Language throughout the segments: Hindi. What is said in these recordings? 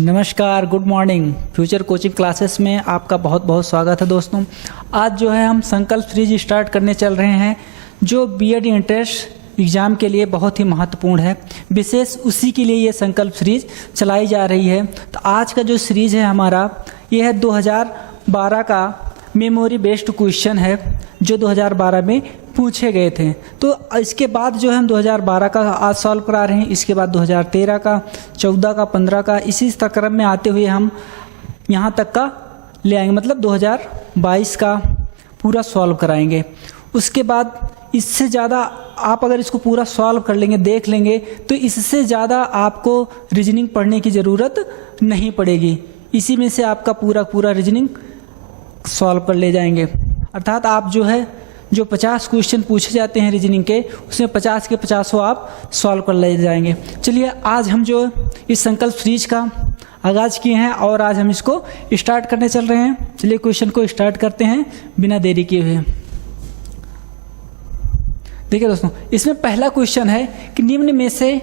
नमस्कार, good morning. Future coaching classes में आपका बहुत बहुत स्वागत है दोस्तों। आज जो है हम संकल्प सीरीज स्टार्ट करने चल रहे हैं जो बीएड एंट्रेंस एग्ज़ाम के लिए बहुत ही महत्वपूर्ण है। विशेष उसी के लिए ये संकल्प सीरीज चलाई जा रही है। तो आज का जो सीरीज है हमारा ये है 2012 का मेमोरी बेस्ड क्वेश्चन है जो 2012 में पूछे गए थे। तो इसके बाद जो है हम 2012 का आज सॉल्व करा रहे हैं। इसके बाद 2013 का, 14 का, 15 का, इसी क्रम में आते हुए हम यहाँ तक का ले आएंगे, मतलब 2022 का पूरा सॉल्व कराएंगे। उसके बाद इससे ज़्यादा आप अगर इसको पूरा सॉल्व कर लेंगे, देख लेंगे, तो इससे ज़्यादा आपको रीजनिंग पढ़ने की ज़रूरत नहीं पड़ेगी। इसी में से आपका पूरा रीजनिंग सॉल्व कर ले जाएंगे। अर्थात आप जो है जो 50 क्वेश्चन पूछे जाते हैं रीजनिंग के, उसमें 50 के 50 आप सॉल्व कर ले जाएंगे। चलिए आज हम जो इस संकल्प सीरीज का आगाज़ किए हैं और आज हम इसको स्टार्ट करने चल रहे हैं। चलिए क्वेश्चन को स्टार्ट करते हैं बिना देरी किए हुए। देखिए दोस्तों, इसमें पहला क्वेश्चन है कि निम्न में से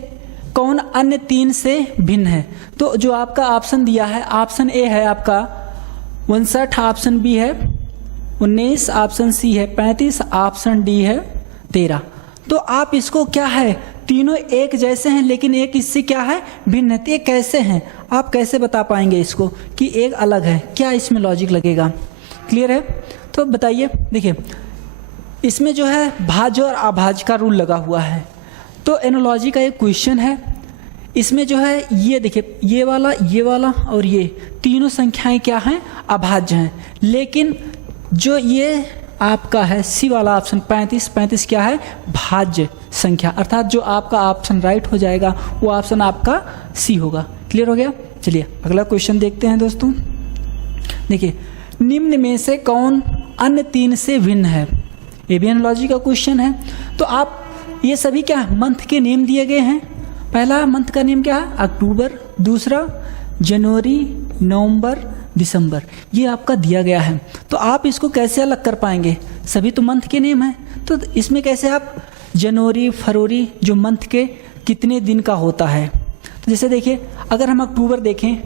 कौन अन्य तीन से भिन्न है। तो जो आपका ऑप्शन दिया है, ऑप्शन ए है आपका 59, ऑप्शन बी है 19, ऑप्शन सी है 35, ऑप्शन डी है 13। तो आप इसको क्या है, तीनों एक जैसे हैं लेकिन एक इससे क्या है, भिन्न है। तो ये कैसे हैं, आप कैसे बता पाएंगे इसको कि एक अलग है? क्या इसमें लॉजिक लगेगा? क्लियर है? तो बताइए। देखिए इसमें जो है भाज्य और अभाज्य का रूल लगा हुआ है। तो एनालॉजी का एक क्वेश्चन है। इसमें जो है ये देखिए, ये वाला और ये तीनों संख्याएं क्या हैं, अभाज्य हैं। लेकिन जो ये आपका है सी वाला ऑप्शन 35 क्या है, भाज्य संख्या। अर्थात जो आपका ऑप्शन राइट हो जाएगा वो ऑप्शन आपका सी होगा। क्लियर हो गया? चलिए अगला क्वेश्चन देखते हैं दोस्तों। देखिए निम्न में से कौन अन्य तीन से भिन्न है। ये भी एनालॉजी का क्वेश्चन है। तो आप ये सभी क्या मंथ के नेम दिए गए हैं। पहला मंथ का नेम क्या है, अक्टूबर। दूसरा जनवरी, नवंबर, दिसंबर, ये आपका दिया गया है। तो आप इसको कैसे अलग कर पाएंगे? सभी तो मंथ के नेम हैं। तो इसमें कैसे आप जनवरी, फरवरी जो मंथ के कितने दिन का होता है। तो जैसे देखिए अगर हम अक्टूबर देखें,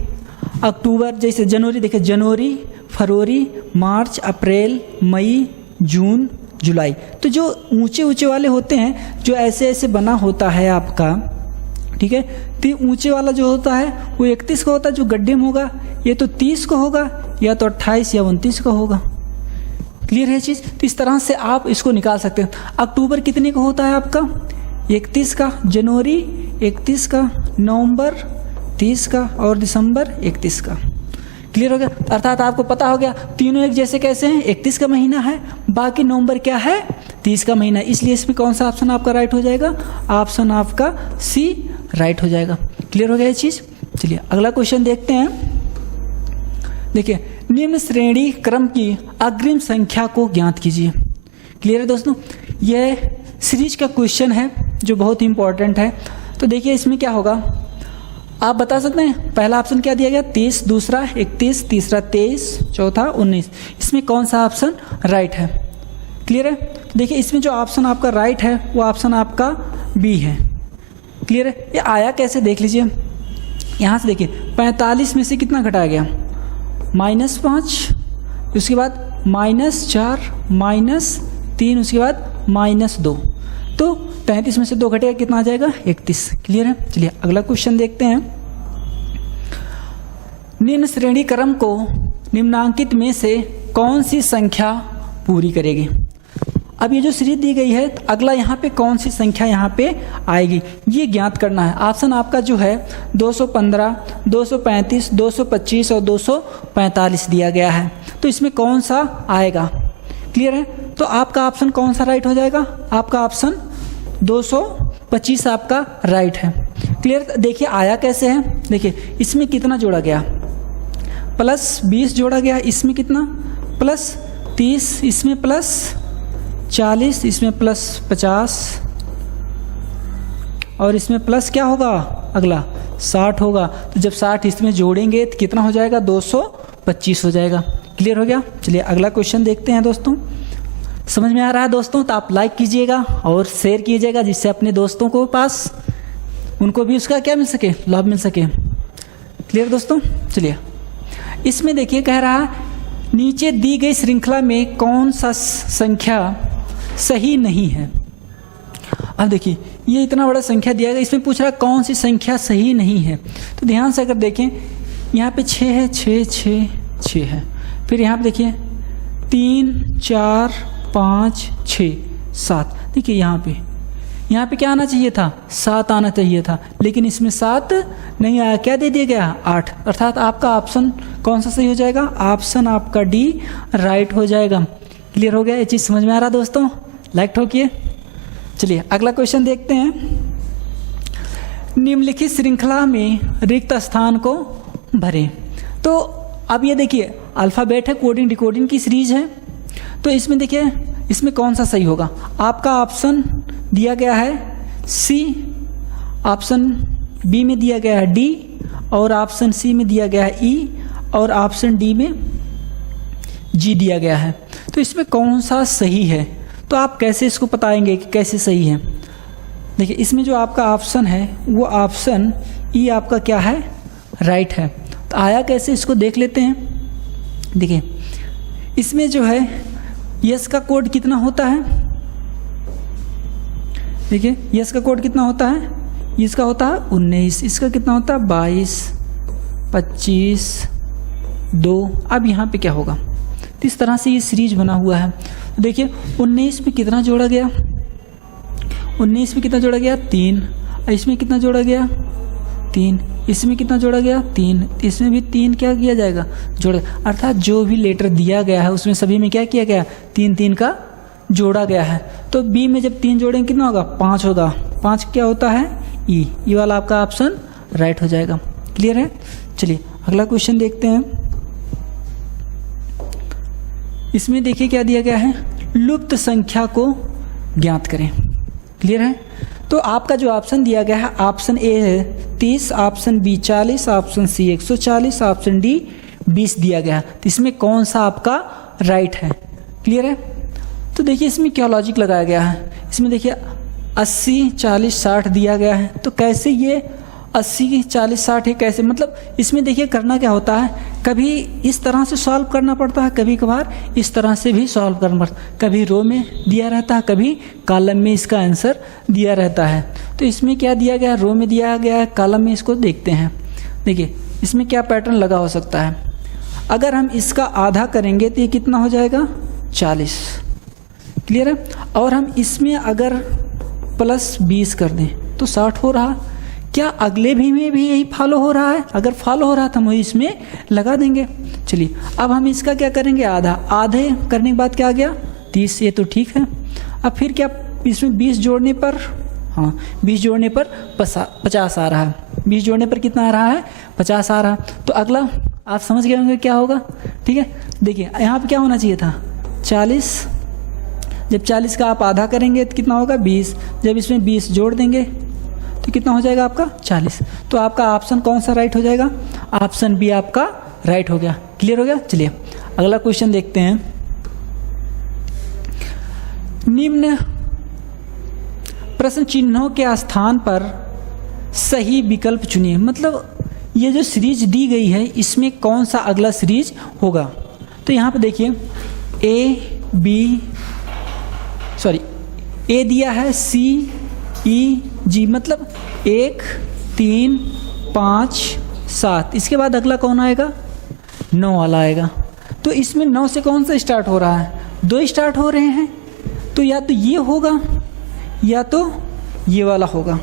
अक्टूबर जैसे जनवरी देखें, जनवरी, फरवरी, मार्च, अप्रैल, मई, जून, जुलाई। तो जो ऊंचे वाले होते हैं, जो ऐसे ऐसे बना होता है आपका, ठीक है। तो ऊंचे वाला जो होता है वो 31 का होता है, जो गड्ढे में होगा ये तो 30 का होगा, या तो 28 या 29 का होगा। क्लियर है चीज़? तो इस तरह से आप इसको निकाल सकते हैं। अक्टूबर कितने का होता है आपका, 31 का, जनवरी 31 का, नवंबर 30 का और दिसंबर 31 का। क्लियर हो गया? अर्थात आपको पता हो गया तीनों एक जैसे कैसे हैं। 31 का महीना है, बाकी नवंबर क्या है, 30 का महीना। इसलिए इसमें कौन सा ऑप्शन आपका राइट हो जाएगा, ऑप्शन आपका सी राइट हो जाएगा। क्लियर हो गया ये चीज़? चलिए अगला क्वेश्चन देखते हैं। देखिए निम्न श्रेणी क्रम की अग्रिम संख्या को ज्ञात कीजिए। क्लियर है दोस्तों? यह सीरीज का क्वेश्चन है जो बहुत ही इंपॉर्टेंट है। तो देखिए इसमें क्या होगा, आप बता सकते हैं। पहला ऑप्शन क्या दिया गया, 30, दूसरा 31, तीसरा 23, चौथा 19। इसमें कौन सा ऑप्शन राइट है? क्लियर है? देखिए इसमें जो ऑप्शन आपका राइट है वो ऑप्शन आपका बी है। क्लियर है? ये आया कैसे देख लीजिए। यहाँ से देखिए 45 में से कितना घटाया गया, -5, उसके बाद -4, -3, उसके बाद -2। तो 35 में से 2 घटेगा, कितना आ जाएगा, 31। क्लियर है? चलिए अगला क्वेश्चन देखते हैं। निम्न श्रेणी क्रम को निम्नांकित में से कौन सी संख्या पूरी करेगी। अब ये जो सीरीज दी गई है, तो अगला यहाँ पे कौन सी संख्या यहाँ पे आएगी ये ज्ञात करना है। ऑप्शन आपका जो है 215, 235, 225 और 245 दिया गया है। तो इसमें कौन सा आएगा? क्लियर है? तो आपका ऑप्शन कौन सा राइट हो जाएगा, आपका ऑप्शन 225 आपका राइट है। क्लियर? देखिए आया कैसे है। देखिए इसमें कितना जोड़ा गया, +20 जोड़ा गया, इसमें कितना +30, इसमें +40, इसमें +50 और इसमें प्लस क्या होगा, अगला 60 होगा। तो जब 60 इसमें जोड़ेंगे तो कितना हो जाएगा, 225 हो जाएगा। क्लियर हो गया? चलिए अगला क्वेश्चन देखते हैं दोस्तों। समझ में आ रहा है दोस्तों तो आप लाइक कीजिएगा और शेयर कीजिएगा, जिससे अपने दोस्तों को पास उनको भी उसका क्या मिल सके, लाभ मिल सके। क्लियर दोस्तों? चलिए इसमें देखिए कह रहा नीचे दी गई श्रृंखला में कौन सा संख्या सही नहीं है। अब देखिए ये इतना बड़ा संख्या दिया गया, इसमें पूछ रहा है कौन सी संख्या सही नहीं है। तो ध्यान से अगर देखें यहाँ पे 6 है, 6 6 6 है, फिर यहाँ पे देखिए 3 4 5 6 7। देखिए यहाँ पे क्या आना चाहिए था? 7 आना चाहिए था, लेकिन इसमें 7 नहीं आया। क्या दे दिया गया? 8। अर्थात आपका ऑप्शन कौन सा सही हो जाएगा? ऑप्शन आपका डी राइट हो जाएगा। क्लियर हो गया? ये चीज़ समझ में आ रहा दोस्तों? लाइक ठोकिए। चलिए अगला क्वेश्चन देखते हैं। निम्नलिखित श्रृंखला में रिक्त स्थान को भरें। तो अब ये देखिए अल्फ़ाबेट है, कोडिंग डिकोडिंग की सीरीज है। तो इसमें देखिए इसमें कौन सा सही होगा? आपका ऑप्शन दिया गया है सी, ऑप्शन बी में दिया गया है डी, और ऑप्शन सी में दिया गया है ई, और ऑप्शन डी में जी दिया गया है। तो इसमें कौन सा सही है? तो आप कैसे इसको बताएंगे कि कैसे सही है? देखिए इसमें जो आपका ऑप्शन है वो ऑप्शन ई आपका क्या है? राइट है। तो आया कैसे, इसको देख लेते हैं। देखिए इसमें जो है यस का कोड कितना होता है? देखिए यस का कोड कितना होता है? इसका होता है 19, इसका कितना होता है? 22 25 2। अब यहाँ पे क्या होगा? तो इस तरह से ये सीरीज बना हुआ है। देखिए 19 में कितना जोड़ा गया? 19 में कितना जोड़ा गया? 3। इसमें कितना जोड़ा गया? 3। इसमें कितना जोड़ा गया? 3। इसमें भी 3 क्या किया जाएगा? जोड़ा। अर्थात जो भी लेटर दिया गया है उसमें सभी में क्या किया गया? 3 3 का जोड़ा गया है। तो बी में जब 3 जोड़ेंगे कितना होगा? 5 होगा। 5 क्या होता है? ई। ये वाला आपका ऑप्शन राइट हो जाएगा। क्लियर है? चलिए अगला क्वेश्चन देखते हैं। इसमें देखिए क्या दिया गया है? लुप्त संख्या को ज्ञात करें। क्लियर है? तो आपका जो ऑप्शन दिया गया है ऑप्शन ए है 30, option B 40, option C 140, option D 20 दिया गया है। तो इसमें कौन सा आपका राइट है? क्लियर है? तो देखिए इसमें क्या लॉजिक लगाया गया है। इसमें देखिए 80 40 60 दिया गया है। तो कैसे ये 80 40 60 है कैसे? मतलब इसमें देखिए करना क्या होता है, कभी इस तरह से सॉल्व करना पड़ता है, कभी कभार इस तरह से भी सॉल्व करना पड़ता है। कभी रो में दिया रहता है, कभी कॉलम में इसका आंसर दिया रहता है। तो इसमें क्या दिया गया है? रो में दिया गया है, कॉलम में इसको देखते हैं। देखिए इसमें क्या पैटर्न लगा हो सकता है। अगर हम इसका आधा करेंगे तो ये कितना हो जाएगा? 40। क्लियर है? और हम इसमें अगर प्लस 20 कर दें तो 60 हो रहा। क्या अगले भी में भी यही फॉलो हो रहा है? अगर फॉलो हो रहा था हम इसमें लगा देंगे। चलिए अब हम इसका क्या करेंगे? आधा। आधे करने के बाद क्या आ गया? 30। ये तो ठीक है। अब फिर क्या इसमें 20 जोड़ने पर, हाँ 20 जोड़ने पर 50 आ रहा है। 20 जोड़ने पर कितना आ रहा है? 50 आ रहा है। तो अगला आप समझ गए होंगे क्या होगा। ठीक है? देखिए यहाँ पे क्या होना चाहिए था? 40। जब 40 का आप आधा करेंगे तो कितना होगा? 20। जब इसमें 20 जोड़ देंगे तो कितना हो जाएगा आपका? 40। तो आपका ऑप्शन कौन सा राइट हो जाएगा? ऑप्शन बी आपका राइट हो गया। क्लियर हो गया? चलिए अगला क्वेश्चन देखते हैं। निम्न प्रश्न चिन्हों के स्थान पर सही विकल्प चुनिए। मतलब ये जो सीरीज दी गई है इसमें कौन सा अगला सीरीज होगा? तो यहाँ पे देखिए ए दिया है सी ई जी, मतलब 1 3 5 7। इसके बाद अगला कौन आएगा? 9 वाला आएगा। तो इसमें 9 से कौन सा स्टार्ट हो रहा है? 2 स्टार्ट हो रहे हैं। तो या तो ये होगा या तो ये वाला होगा।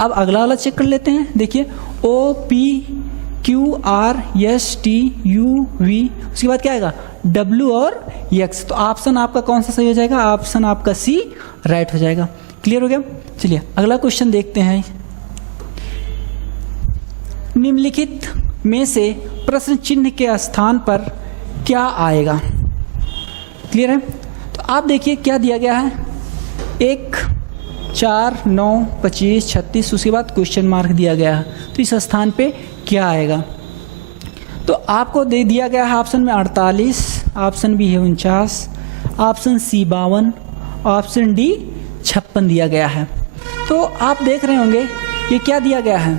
अब अगला वाला चेक कर लेते हैं। देखिए O P Q R S T U V, उसके बाद क्या आएगा? डब्ल्यू और एक्स। तो ऑप्शन आपका कौन सा सही हो जाएगा? ऑप्शन आपका सी राइट हो जाएगा। क्लियर हो गया? चलिए अगला क्वेश्चन देखते हैं। निम्नलिखित में से प्रश्न चिन्ह के स्थान पर क्या आएगा? क्लियर है? तो आप देखिए क्या दिया गया है? 1 4 9 25 36, उसके बाद क्वेश्चन मार्क दिया गया है। तो इस स्थान पे क्या आएगा? तो आपको दे दिया गया है ऑप्शन में 48, ऑप्शन बी है 49, ऑप्शन सी 52, ऑप्शन डी 56 दिया गया है। तो आप देख रहे होंगे ये क्या दिया गया है?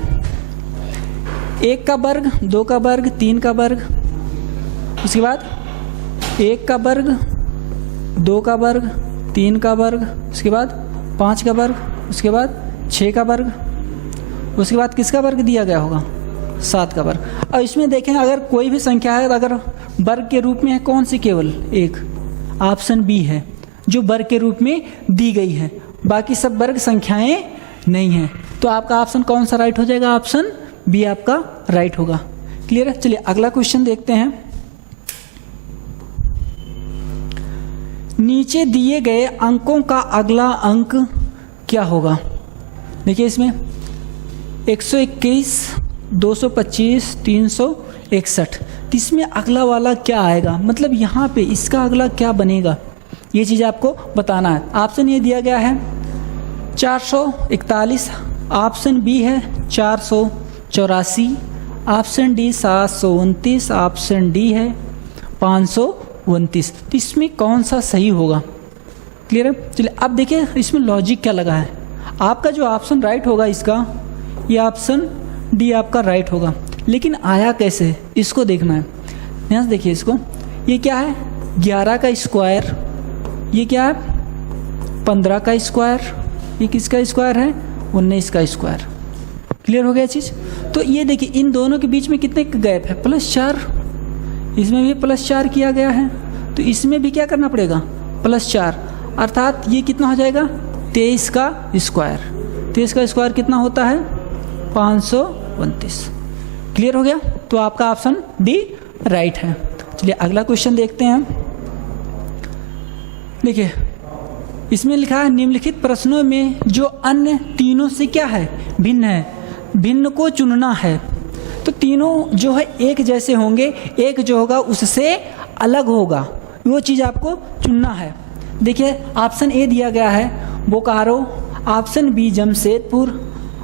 1 का वर्ग, 2 का वर्ग, 3 का वर्ग, उसके बाद 1 का वर्ग, 2 का वर्ग, 3 का वर्ग, उसके बाद 5 का वर्ग, उसके बाद 6 का वर्ग, उसके बाद किसका वर्ग दिया गया होगा? 7 का वर्ग। और इसमें देखें अगर कोई भी संख्या है अगर वर्ग के रूप में है कौन सी? केवल एक, ऑप्शन बी है जो वर्ग के रूप में दी गई है, बाकी सब वर्ग संख्याएं नहीं हैं। तो आपका ऑप्शन कौन सा राइट हो जाएगा? ऑप्शन बी आपका राइट होगा। क्लियर है? चलिए अगला क्वेश्चन देखते हैं। नीचे दिए गए अंकों का अगला अंक क्या होगा? देखिए इसमें 121, 225, 361, तो इसमें अगला वाला क्या आएगा? मतलब यहाँ पे इसका अगला क्या बनेगा, ये चीज़ आपको बताना है। ऑप्शन ये दिया गया है 441, ऑप्शन बी है 484, ऑप्शन डी 729, ऑप्शन डी है 529। तो इसमें कौन सा सही होगा? क्लियर है? चलिए अब देखिए इसमें लॉजिक क्या लगा है। आपका जो ऑप्शन राइट होगा इसका, ये ऑप्शन डी आपका राइट होगा, लेकिन आया कैसे इसको देखना है। यहाँ से देखिए इसको, ये क्या है? 11 का स्क्वायर, ये क्या है? 15 का स्क्वायर, ये किसका स्क्वायर है? 19 का स्क्वायर। क्लियर हो गया चीज़? तो ये देखिए इन दोनों के बीच में कितने गैप है? +4, इसमें भी +4 किया गया है, तो इसमें भी क्या करना पड़ेगा? +4, अर्थात ये कितना हो जाएगा? 23 का स्क्वायर। 23 का स्क्वायर कितना होता है? 529। क्लियर हो गया? तो आपका ऑप्शन डी राइट है। चलिए अगला क्वेश्चन देखते हैं। देखिए इसमें लिखा है निम्नलिखित प्रश्नों में जो अन्य तीनों से क्या है? भिन्न है, भिन्न को चुनना है। तो तीनों जो है एक जैसे होंगे, एक जो होगा उससे अलग होगा, वो चीज़ आपको चुनना है। देखिए ऑप्शन ए दिया गया है Bokaro, option B Jamshedpur,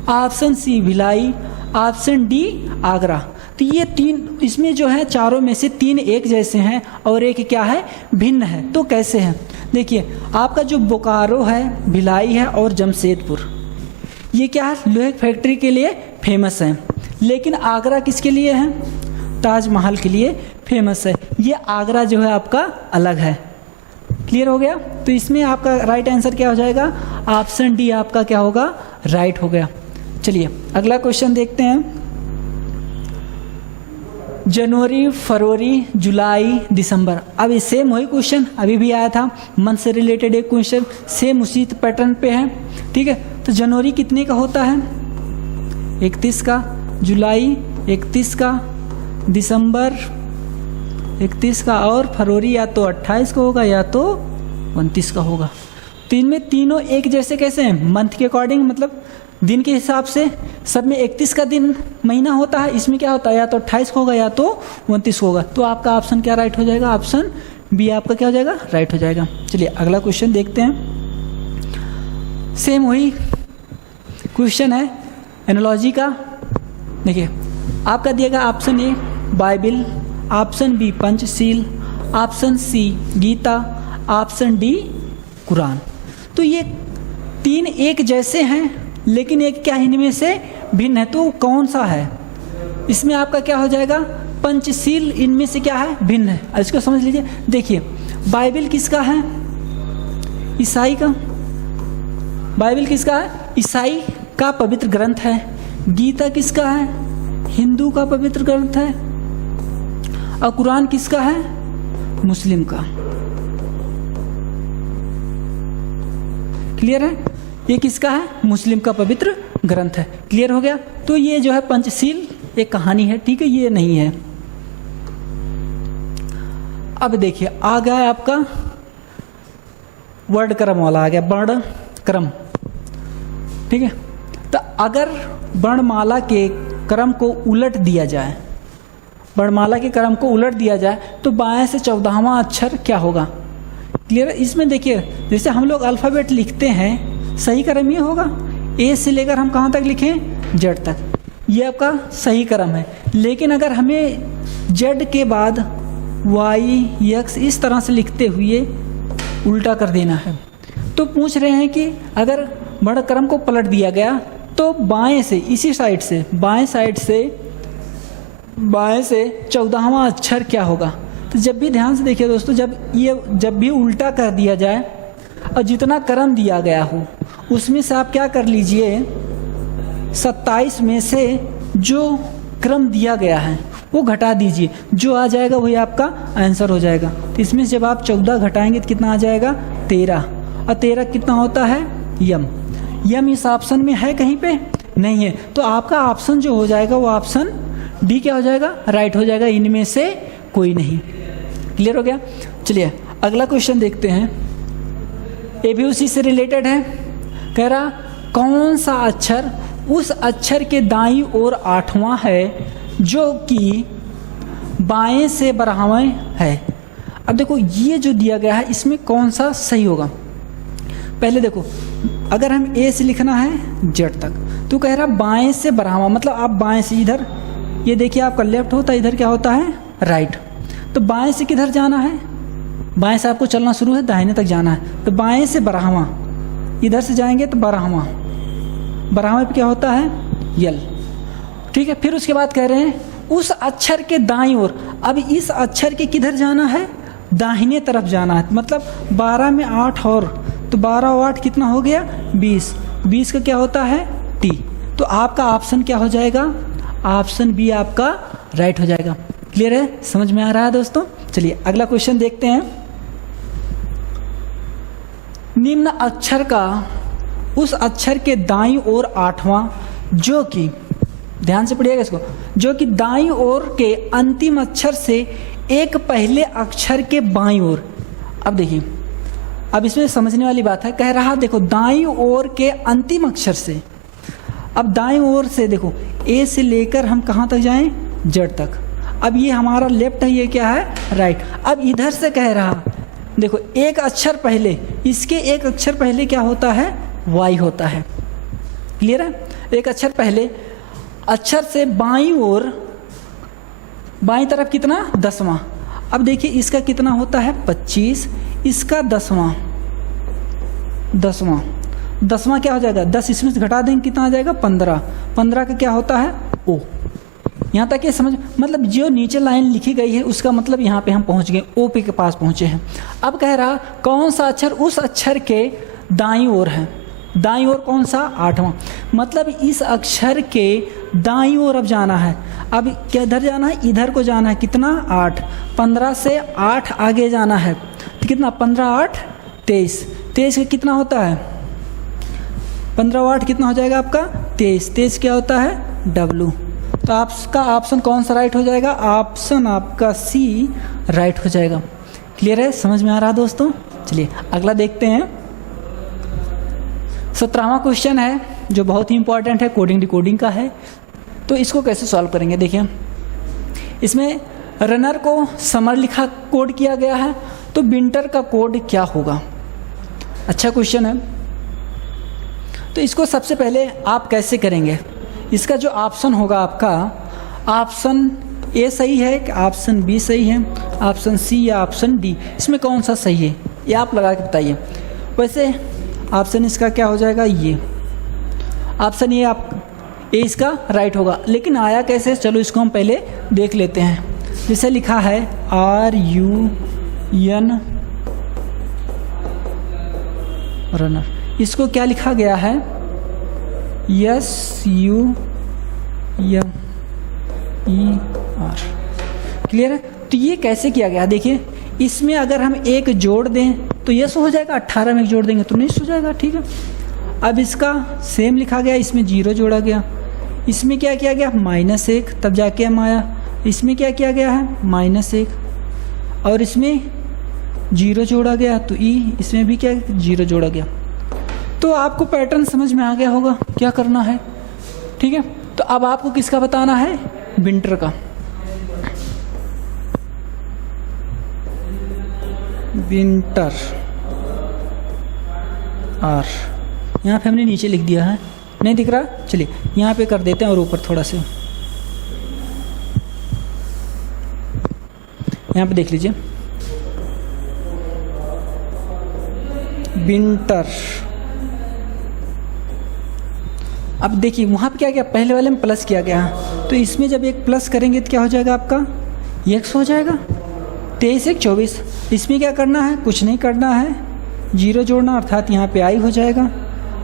option C Bhilai, option D Agra. तो ये तीन, इसमें जो है चारों में से 3 एक जैसे हैं और एक क्या है? भिन्न है। तो कैसे हैं? देखिए आपका जो बोकारो है, भिलाई है और जमशेदपुर, ये क्या है? लोहे फैक्ट्री के लिए फेमस है। लेकिन आगरा किसके लिए है? ताजमहल के लिए फेमस है। ये आगरा जो है आपका अलग है। क्लियर हो गया? तो इसमें आपका राइट आंसर क्या हो जाएगा? ऑप्शन डी आपका क्या होगा? राइट हो गया। चलिए अगला क्वेश्चन देखते हैं। जनवरी, फरवरी, जुलाई, दिसंबर। अब ये सेम वही क्वेश्चन अभी भी आया था, मंथ से रिलेटेड एक क्वेश्चन, सेम उसी पैटर्न पे है। ठीक है, तो जनवरी कितने का होता है? 31 का, जुलाई 31 का, दिसंबर 31 का और फरवरी या तो 28 का होगा या तो 29 का होगा। तो इनमें तीनों एक जैसे कैसे हैं? मंथ के अकॉर्डिंग, मतलब दिन के हिसाब से सब में 31 का दिन महीना होता है। इसमें क्या होता है? या तो 28 का होगा या तो 29 होगा। तो आपका ऑप्शन क्या राइट हो जाएगा? ऑप्शन बी आपका क्या हो जाएगा? राइट हो जाएगा। चलिए अगला क्वेश्चन देखते हैं। सेम वही क्वेश्चन है एनालॉजी का। देखिए आपका दिएगा option A Bible, option B Panchsheel, option C Gita, option D Quran. तो ये 3 एक जैसे हैं लेकिन एक क्या इनमें से भिन्न है, तो कौन सा है? इसमें आपका क्या हो जाएगा? पंचशील इनमें से क्या है? भिन्न है। इसको समझ लीजिए। देखिए बाइबिल किसका है? ईसाई का। बाइबिल किसका है? ईसाई का पवित्र ग्रंथ है। गीता किसका है? हिंदू का पवित्र ग्रंथ है। और कुरान किसका है? मुस्लिम का। क्लियर है? ये किसका है? मुस्लिम का पवित्र ग्रंथ है। क्लियर हो गया? तो ये जो है पंचशील एक कहानी है। ठीक है, ये नहीं है। अब देखिए आ गया आपका वर्ड क्रम वाला, आ गया वर्ण क्रम। ठीक है, तो अगर वर्णमाला के क्रम को उलट दिया जाए, वर्णमाला के क्रम को उलट दिया जाए तो बाएं से 14वां अक्षर क्या होगा? क्लियर है? इसमें देखिए जैसे हम लोग अल्फ़ाबेट लिखते हैं, सही क्रम ये होगा, ए से लेकर हम कहाँ तक लिखें? जेड तक, ये आपका सही क्रम है। लेकिन अगर हमें जेड के बाद वाई एक्स इस तरह से लिखते हुए उल्टा कर देना है, तो पूछ रहे हैं कि अगर वर्ण क्रम को पलट दिया गया तो बाएं से, इसी साइड से, बाएं साइड से बाएं से 14वां अक्षर क्या होगा। तो जब भी ध्यान से देखिए दोस्तों, जब भी उल्टा कर दिया जाए और जितना क्रम दिया गया हो उसमें से आप क्या कर लीजिए, 27 में से जो क्रम दिया गया है वो घटा दीजिए, जो आ जाएगा वही आपका आंसर हो जाएगा। तो इसमें जब आप 14 घटाएंगे तो कितना आ जाएगा, 13। और 13 कितना होता है, यम। यम इस ऑप्शन में है कहीं पे नहीं है, तो आपका ऑप्शन जो हो जाएगा वो ऑप्शन डी क्या हो जाएगा, राइट हो जाएगा, इनमें से कोई नहीं। क्लियर हो गया। चलिए अगला क्वेश्चन देखते हैं, ये भी उसी से रिलेटेड है। कह रहा कौन सा अक्षर उस अक्षर के दाईं ओर 8वां है जो कि बाएं से 12वां है। अब देखो ये जो दिया गया है इसमें कौन सा सही होगा। पहले देखो, अगर हम ए से लिखना है जेड तक, तो कह रहा बाएं से 12वां, मतलब आप बाएं से इधर, ये देखिए आपका लेफ्ट होता है, इधर क्या होता है, राइट। तो बाएं से किधर जाना है, बाएं से आपको चलना शुरू है, दाहिने तक जाना है। तो बाएं से 12वां, इधर से जाएंगे तो 12वां, 12वें पे क्या होता है, यल। ठीक है, फिर उसके बाद कह रहे हैं उस अक्षर के दाईं ओर। अब इस अक्षर के किधर जाना है, दाहिने तरफ जाना है। मतलब 12 में 8 और, तो 12 और 8 कितना हो गया, 20। 20 का क्या होता है, टी। तो आपका ऑप्शन क्या हो जाएगा, ऑप्शन बी आपका राइट हो जाएगा। क्लियर है, समझ में आ रहा है दोस्तों। चलिए अगला क्वेश्चन देखते हैं। निम्न अक्षर का उस अक्षर के दाईं ओर 8वां जो कि, ध्यान से पढ़िएगा इसको, जो कि दाईं ओर के अंतिम अक्षर से एक पहले अक्षर के बाईं ओर। अब देखिए, अब इसमें समझने वाली बात है, कह रहा देखो दाईं ओर के अंतिम अक्षर से। अब दाईं ओर से देखो, ए से लेकर हम कहाँ तक जाएं, जेड तक। अब ये हमारा लेफ्ट है, ये क्या है, राइट। अब इधर से कह रहा देखो एक अक्षर पहले, इसके एक अक्षर पहले क्या होता है, वाई होता है। क्लियर है, एक अक्षर पहले, अक्षर से बाईं ओर, बाईं तरफ कितना, 10वां। अब देखिए इसका कितना होता है, 25, इसका 10वां, 10वां क्या हो जाएगा, 10 इसमें से घटा देंगे कितना आ जाएगा, 15। 15 का क्या होता है, ओ। यहाँ तक ये समझ, मतलब जो नीचे लाइन लिखी गई है उसका मतलब यहाँ पे हम पहुँच गए, ओ पे के पास पहुँचे हैं। अब कह रहा कौन सा अक्षर उस अक्षर के दाईं ओर है, दाईं ओर कौन सा, 8वां। मतलब इस अक्षर के दाईं ओर अब जाना है। अब क्या इधर जाना है, इधर को जाना है, कितना, 8। 15 से 8 आगे जाना है, तो कितना, 15 8 23। 23 का कितना होता है, 15 8 कितना हो जाएगा आपका, 23। 23 क्या होता है, डब्लू। तो आपका ऑप्शन कौन सा राइट हो जाएगा, ऑप्शन आपका सी राइट हो जाएगा। क्लियर है, समझ में आ रहा दोस्तों। चलिए अगला देखते हैं। 17वां क्वेश्चन है जो बहुत ही इंपॉर्टेंट है, कोडिंग डिकोडिंग का है। तो इसको कैसे सॉल्व करेंगे, देखिए इसमें रनर को समर लिखा कोड किया गया है, तो विंटर का कोड क्या होगा। अच्छा क्वेश्चन है। तो इसको सबसे पहले आप कैसे करेंगे, इसका जो ऑप्शन होगा आपका, ऑप्शन ए सही है कि ऑप्शन बी सही है, ऑप्शन सी या ऑप्शन डी, इसमें कौन सा सही है ये आप लगा के बताइए। वैसे ऑप्शन इसका क्या हो जाएगा, ये ऑप्शन ये आप ए इसका राइट होगा। लेकिन आया कैसे, चलो इसको हम पहले देख लेते हैं। जैसे लिखा है RUN रनर, इसको क्या लिखा गया है, SUMER। क्लियर है। तो ये कैसे किया गया, देखिए इसमें अगर हम एक जोड़ दें तो यस हो जाएगा, 18 में एक जोड़ देंगे तो नहीं हो जाएगा। ठीक है, अब इसका सेम लिखा गया, इसमें 0 जोड़ा गया, इसमें क्या किया गया, -1, तब जाके हम आया, इसमें क्या किया गया है, -1, और इसमें 0 जोड़ा गया, तो इसमें भी क्या 0 जोड़ा गया। तो आपको पैटर्न समझ में आ गया होगा क्या करना है। ठीक है, तो अब आपको किसका बताना है, विंटर का। विंटर आर, यहाँ पे हमने नीचे लिख दिया है, नहीं दिख रहा, चलिए यहाँ पे कर देते हैं और ऊपर थोड़ा से यहाँ पे देख लीजिए, विंटर। अब देखिए वहाँ पे क्या किया, पहले वाले में प्लस किया गया, तो इसमें जब एक प्लस करेंगे तो क्या हो जाएगा आपका x हो जाएगा। 23 एक 24। इसमें क्या करना है, कुछ नहीं करना है, 0 जोड़ना अर्थात यहाँ पे i हो जाएगा।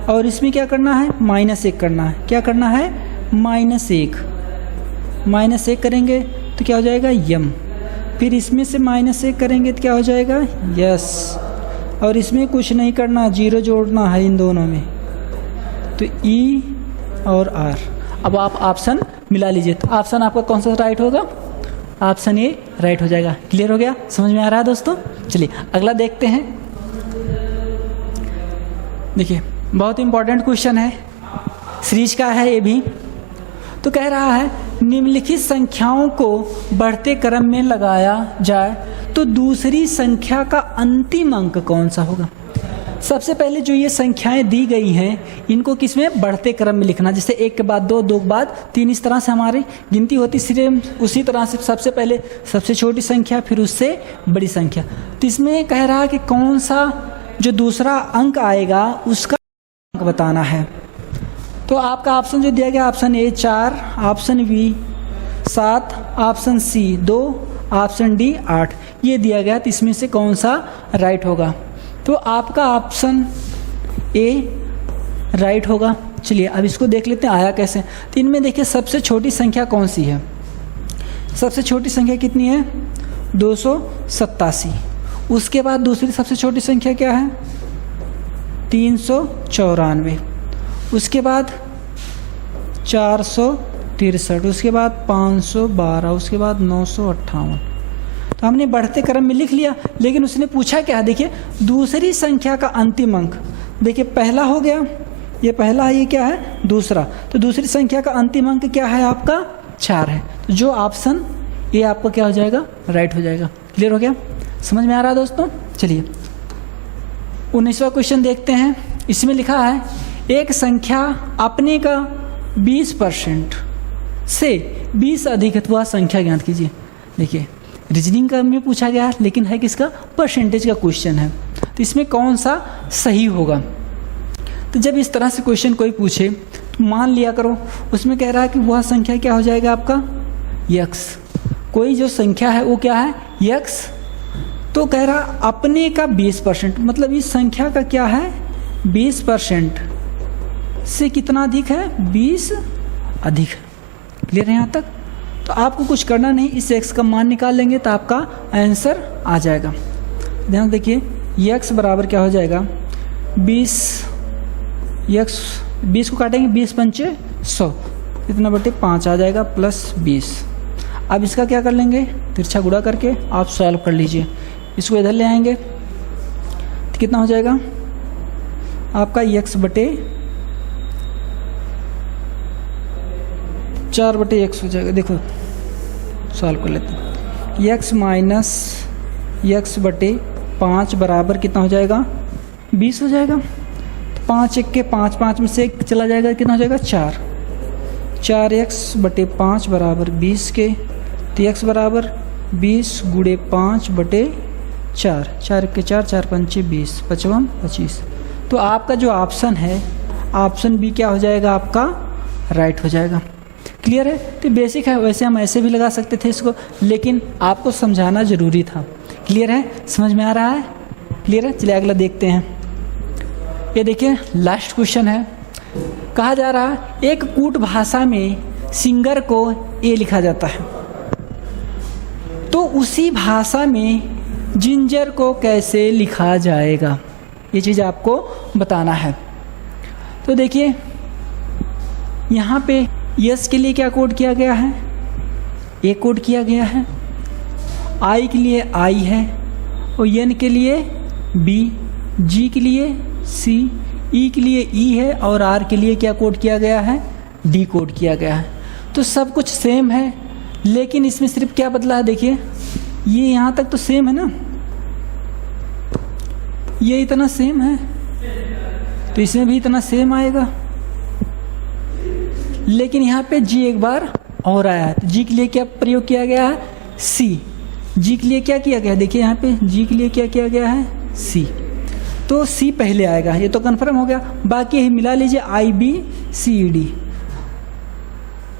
और इसमें क्या करना है, -1 करना है। क्या करना है, -1 करेंगे तो क्या हो जाएगा m। फिर इसमें से -1 करेंगे तो क्या हो जाएगा यस। और इसमें कुछ नहीं करना, 0 जोड़ना है इन दोनों में, तो E और R। अब आप ऑप्शन मिला लीजिए, तो ऑप्शन आपका कौन सा राइट होगा, ऑप्शन ए राइट हो जाएगा। क्लियर हो गया, समझ में आ रहा है दोस्तों। चलिए अगला देखते हैं। देखिए बहुत इंपॉर्टेंट क्वेश्चन है, सीरीज का है ये भी। तो कह रहा है निम्नलिखित संख्याओं को बढ़ते क्रम में लगाया जाए तो दूसरी संख्या का अंतिम अंक कौन सा होगा। सबसे पहले जो ये संख्याएं दी गई हैं इनको किसमें, बढ़ते क्रम में लिखना। जैसे 1 के बाद 2, 2 के बाद 3, इस तरह से हमारी गिनती होती। सेम उसी तरह से सबसे पहले सबसे छोटी संख्या, फिर उससे बड़ी संख्या। तो इसमें कह रहा है कि कौन सा जो दूसरा अंक आएगा उसका अंक बताना है। तो आपका ऑप्शन जो दिया गया, option A 4, option B 7, option C 2, option D 8, ये दिया गया। तो इसमें से कौन सा राइट होगा, तो आपका ऑप्शन ए राइट होगा। चलिए अब इसको देख लेते हैं आया कैसे। तो इनमें देखिए सबसे छोटी संख्या कौन सी है, सबसे छोटी संख्या कितनी है 287। उसके बाद दूसरी सबसे छोटी संख्या क्या है 394। उसके बाद 463, उसके बाद 512, उसके बाद 958। तो हमने बढ़ते क्रम में लिख लिया, लेकिन उसने पूछा क्या, देखिए दूसरी संख्या का अंतिम अंक। देखिए पहला हो गया, ये पहला है, ये क्या है दूसरा। तो दूसरी संख्या का अंतिम अंक क्या है आपका 4 है। तो जो ऑप्शन ये आपका क्या हो जाएगा, राइट हो जाएगा। क्लियर हो गया, समझ में आ रहा है दोस्तों। चलिए 19वां क्वेश्चन देखते हैं। इसमें लिखा है एक संख्या अपने का 20% से 20 अधिक है तो वह संख्या ज्ञात कीजिए। देखिए रीजनिंग का में पूछा गया है, लेकिन है किसका, परसेंटेज का क्वेश्चन है। तो इसमें कौन सा सही होगा। तो जब इस तरह से क्वेश्चन कोई पूछे तो मान लिया करो, उसमें कह रहा है कि वह संख्या क्या हो जाएगा आपका x। कोई जो संख्या है वो क्या है x। तो कह रहा अपने का 20%, मतलब इस संख्या का क्या है 20% से कितना अधिक है 20 अधिक है। क्लियर है यहाँ तक। तो आपको कुछ करना नहीं, इस x का मान निकाल लेंगे तो आपका आंसर आ जाएगा। ध्यान देखिए x बराबर क्या हो जाएगा 20 को काटेंगे 20 पंचे 100, इतना बटे 5 आ जाएगा प्लस 20। अब इसका क्या कर लेंगे, तिरछा गुणा करके आप सॉल्व कर लीजिए। इसको इधर ले आएंगे तो कितना हो जाएगा आपका x बटे 4/x हो जाएगा। देखो सॉल्व कर लेते हैं। x माइनस x बटे 5 बराबर कितना हो जाएगा 20 हो जाएगा। तो 5 1 के 5, 5 में से 1 चला जाएगा, कितना हो जाएगा 4। 4x बटे 5 बराबर 20 के, तो x बराबर 20 गुणे 5/4, 4 के 4, 4 पंचे 20, 55 25। तो आपका जो ऑप्शन है ऑप्शन बी क्या हो जाएगा आपका राइट हो जाएगा। क्लियर है। तो बेसिक है, वैसे हम ऐसे भी लगा सकते थे इसको, लेकिन आपको समझाना ज़रूरी था। क्लियर है, समझ में आ रहा है। क्लियर है। चलिए अगला देखते हैं। ये देखिए लास्ट क्वेश्चन है। कहा जा रहा है एक कूट भाषा में सिंगर को ए लिखा जाता है, तो उसी भाषा में जिंजर को कैसे लिखा जाएगा, ये चीज़ आपको बताना है। तो देखिए यहाँ पे यस के लिए क्या कोड किया गया है, ए कोड किया गया है। आई के लिए आई है, और एन के लिए बी, जी के लिए सी, ई के लिए ई है, और आर के लिए क्या कोड किया गया है डी कोड किया गया है। तो सब कुछ सेम है, लेकिन इसमें सिर्फ क्या बदला है, देखिए ये यहाँ तक तो सेम है ना, ये इतना सेम है, तो इसमें भी इतना सेम आएगा। लेकिन यहाँ पे जी एक बार और आया है, तो जी के लिए क्या प्रयोग किया गया है सी। जी के लिए क्या किया गया है, देखिए यहाँ पे जी के लिए क्या किया गया है सी, तो सी पहले आएगा, ये तो कन्फर्म हो गया। बाकी मिला लीजिए आई बी सी डी,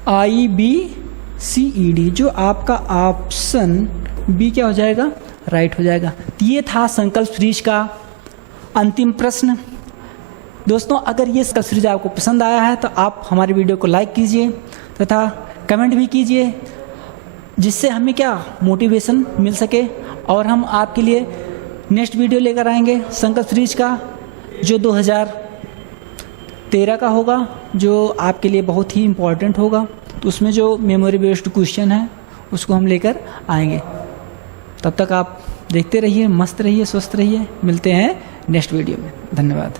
IBCED, जो आपका ऑप्शन बी क्या हो जाएगा, राइट हो जाएगा। तो ये था संकल्प सीरीज का अंतिम प्रश्न। दोस्तों अगर ये संकल्प सीरीज आपको पसंद आया है तो आप हमारी वीडियो को लाइक कीजिए तथा कमेंट भी कीजिए, जिससे हमें क्या मोटिवेशन मिल सके, और हम आपके लिए नेक्स्ट वीडियो लेकर आएंगे संकल्प सीरीज का, जो 2013 का होगा, जो आपके लिए बहुत ही इम्पोर्टेंट होगा। तो उसमें जो मेमोरी बेस्ड क्वेश्चन है उसको हम लेकर आएंगे। तब तक आप देखते रहिए, मस्त रहिए, स्वस्थ रहिए। मिलते हैं नेक्स्ट वीडियो में। धन्यवाद।